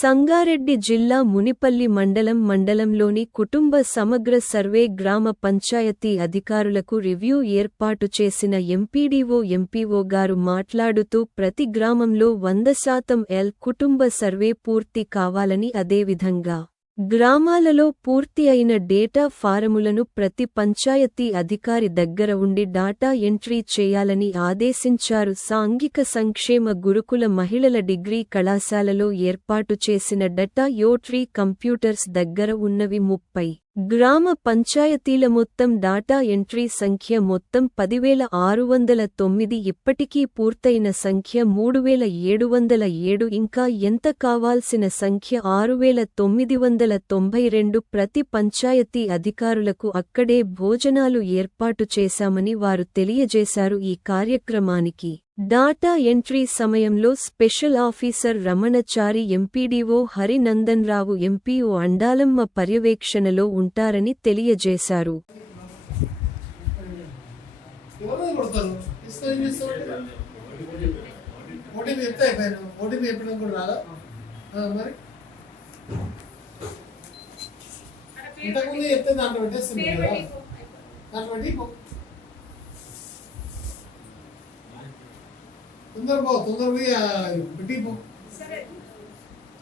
సంగారెడ్డి జిల్లా మునిపల్లి మండలంలోని కుటుంబ సమగ్ర సర్వే గ్రామ పంచాయతీ అధికారులకు రివ్యూ ఏర్పాటు చేసిన ఎంపీడీఓ గారు మాట్లాడుతూ ప్రతి గ్రామంలో 100% కుటుంబ సర్వే పూర్తి కావాలని అదేవిధంగా గ్రామాలలో పూర్తి అయిన డేటా ఫారములను ప్రతి పంచాయతీ అధికారి దగ్గర ఉండి డాటా ఎంట్రీ చేయాలని ఆదేశించారు. సాంఘిక సంక్షేమ గురుకుల మహిళల డిగ్రీ కళాశాలలో ఏర్పాటు చేసిన డేటా ఎంట్రీ కంప్యూటర్స్ దగ్గర ఉన్నవి 30 గ్రామ పంచాయతీల మొత్తం డాటా ఎంట్రీ సంఖ్య మొత్తం 10,609 ఇప్పటికీ పూర్తయిన సంఖ్య 3,707 ఇంకా ఎంత కావాల్సిన సంఖ్య 6,992 ప్రతి పంచాయతీ అధికారులకు అక్కడే భోజనాలు ఏర్పాటు చేశామని వారు తెలియజేశారు. ఈ కార్యక్రమానికి డాటా ఎంట్రీ సమయంలో special officer Ramanachari, MPDO హరినందన్రావు, MPO Andalamma పర్యవేక్షణలో ఉంటారని తెలియజేశారు.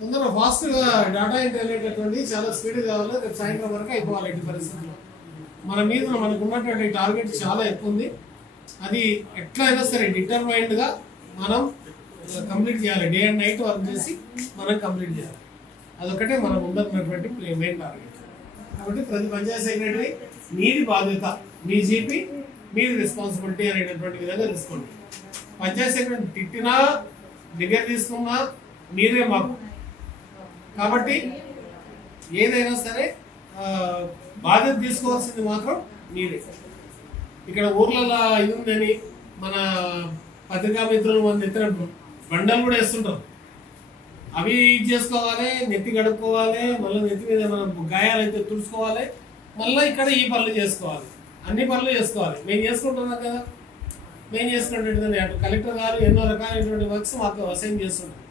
తొందరగా ఫాస్ట్గా డాటా ఎంట్రీ వెళ్ళేటటువంటి చాలా స్పీడ్ కావాలి. రేపు సాయంత్రం వరకు అయిపోవాలి. ఎట్టి పరిస్థితుల్లో మన మీద మనకు ఉన్నటువంటి టార్గెట్ చాలా ఎక్కువ ఉంది. అది ఎట్లయినా సరే డిటర్మైన్డ్గా మనం కంప్లీట్ చేయాలి. డే అండ్ నైట్ వర్క్ చేసి మనం కంప్లీట్ చేయాలి. అదొకటే మనం ఉన్నటువంటి మెయిన్ టార్గెట్. కాబట్టి ప్రతి పంచాయతీ సెక్రటరీ మీది బాధ్యత, మీ జీపీ మీది రెస్పాన్సిబిలిటీ అనేటటువంటి విధంగా తీసుకోండి. పంచాయతీ సెక్రటరీ తిట్టినా దగ్గర తీసుకున్నా మీరే మాకు. కాబట్టి ఏదైనా సరే బాధ్యత తీసుకోవాల్సింది మాత్రం మీరే. ఇక్కడ ఊర్లలో ఇది ఉందని మన పత్రికా మిత్రులు మన ఎత్తిన బండలు కూడా వేస్తుంటారు. అవి ఇది చేసుకోవాలి, నెత్తి గడుపుకోవాలి, మళ్ళీ నెత్తి మీద మనం గాయాలైతే తుడుచుకోవాలి, మళ్ళీ ఇక్కడ ఈ పనులు చేసుకోవాలి, అన్ని పనులు చేసుకోవాలి. మేము చేసుకుంటున్నాం కదా. మేము చేసుకున్నటువంటి అటు కలెక్టర్ గారు ఎన్నో రకాలైనటువంటి వర్క్స్ మాకు అసైన్ చేస్తుంటారు.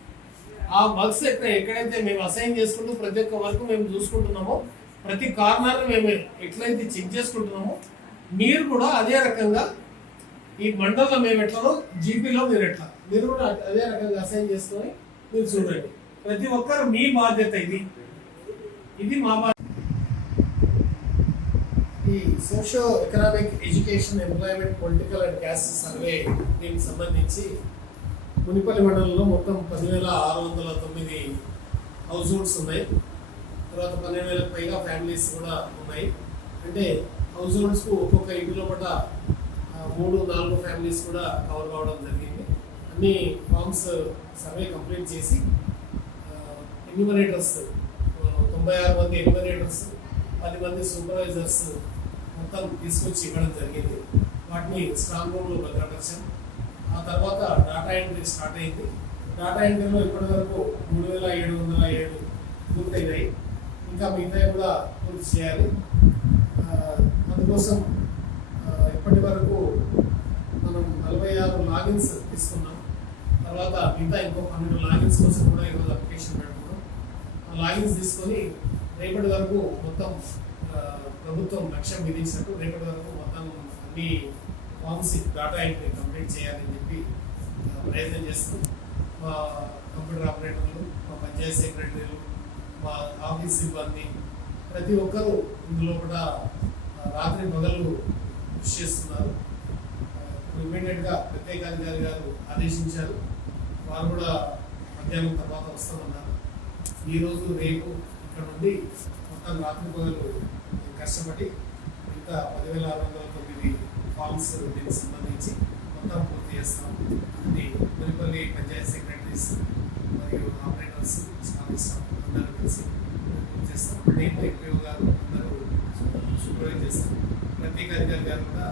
ఆ వర్క్స్ ఎక్కడైతే మేము అసైన్ చేసుకుంటూ ప్రతి ఒక్క వర్క్ మేము చూసుకుంటున్నామో, ప్రతి కార్నర్ మేము ఎట్లయితే చెక్ చేసుకుంటున్నామో, మీరు కూడా అదే రకంగా ఈ మండలంలో మేము ఎట్లనో జీపీలో మీరు కూడా అదే రకంగా అసైన్ చేసుకొని మీరు చూడండి. ప్రతి ఒక్కరు మీ బాధ్యత. ఇది మా బాధ్యత. ఈ socio economic education, employment, political and caste survey దీనికి సంబంధించి మునిపల్లి మండలంలో మొత్తం 10,609 హౌస్ హోల్డ్స్ ఉన్నాయి. తర్వాత 12,000 పైగా ఫ్యామిలీస్ కూడా ఉన్నాయి. అంటే హౌస్ హోల్డ్స్కు ఒక్కొక్క ఇంటిలో కూడా 3-4 ఫ్యామిలీస్ కూడా కవర్ కావడం జరిగింది. అన్ని ఫార్మ్స్ సర్వే కంప్లీట్ చేసి ఎన్యూమరేటర్స్ 96 మంది ఎన్యూమరేటర్స్, 10 మంది సూపర్వైజర్స్ మొత్తం తీసుకొచ్చి ఇవ్వడం జరిగింది. వాటిని స్ట్రాంగ్ రూమ్లో భద్రపరిచాం. ఆ తర్వాత డాటా ఎంట్రీ స్టార్ట్ అయింది. డాటా ఎంట్రీలో ఇప్పటి వరకు 3,707 పూర్తయినాయి. ఇంకా మిగతా కూడా పూర్తి చేయాలి. అందుకోసం ఇప్పటి వరకు మనం 46 లాగిన్స్ తీసుకున్నాం. తర్వాత మిగతా ఇంకో 12 లాగిన్స్ కోసం కూడా ఈరోజు అప్లికేషన్ పెడుతున్నాం. ఆ లాగిన్స్ తీసుకొని రేపటి వరకు మొత్తం ప్రభుత్వం లక్ష్యం విధించినట్టు రేపటి వరకు మొత్తం అన్ని ఫార్మ్స్ డాటా ఎంట్రీ కంప్లీట్ చేయాలని చెప్పి ప్రయత్నం చేస్తున్నాం. మా కంప్యూటర్ ఆపరేటర్లు, మా పంచాయతీ సెక్రటరీలు, మా ఆఫీస్ సిబ్బంది ప్రతి ఒక్కరూ ఇందులో కూడా రాత్రి పగలు కృషి చేస్తున్నారు. ఇమీడియట్గా ప్రత్యేకాధికారి గారు ఆదేశించారు. వారు కూడా మధ్యాహ్నం తర్వాత వస్తామన్నారు. ఈరోజు రేపు ఇక్కడ నుండి మొత్తం రాత్రి పగలు కష్టపడి ఇంకా 10,609 ఫార్మ్స్ దీనికి సంబంధించి మొత్తం పూర్తి చేస్తాం. ఇది మునిపల్లి పంచాయతీ సెక్రటరీస్ మరియు ఆపరేటర్స్, స్టాఫ్ అందరూ కలిసి పూర్తి చేస్తాం. నేను ఎంపీఓ గారు అందరూ సూపర్వైజ్ చేస్తాం. ప్రత్యేక అధికారి గారు కూడా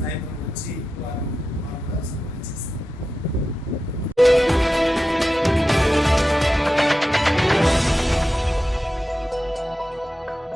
సాయంత్రం వచ్చి వారు కూడా సూపర్వైజ్ చేస్తారు.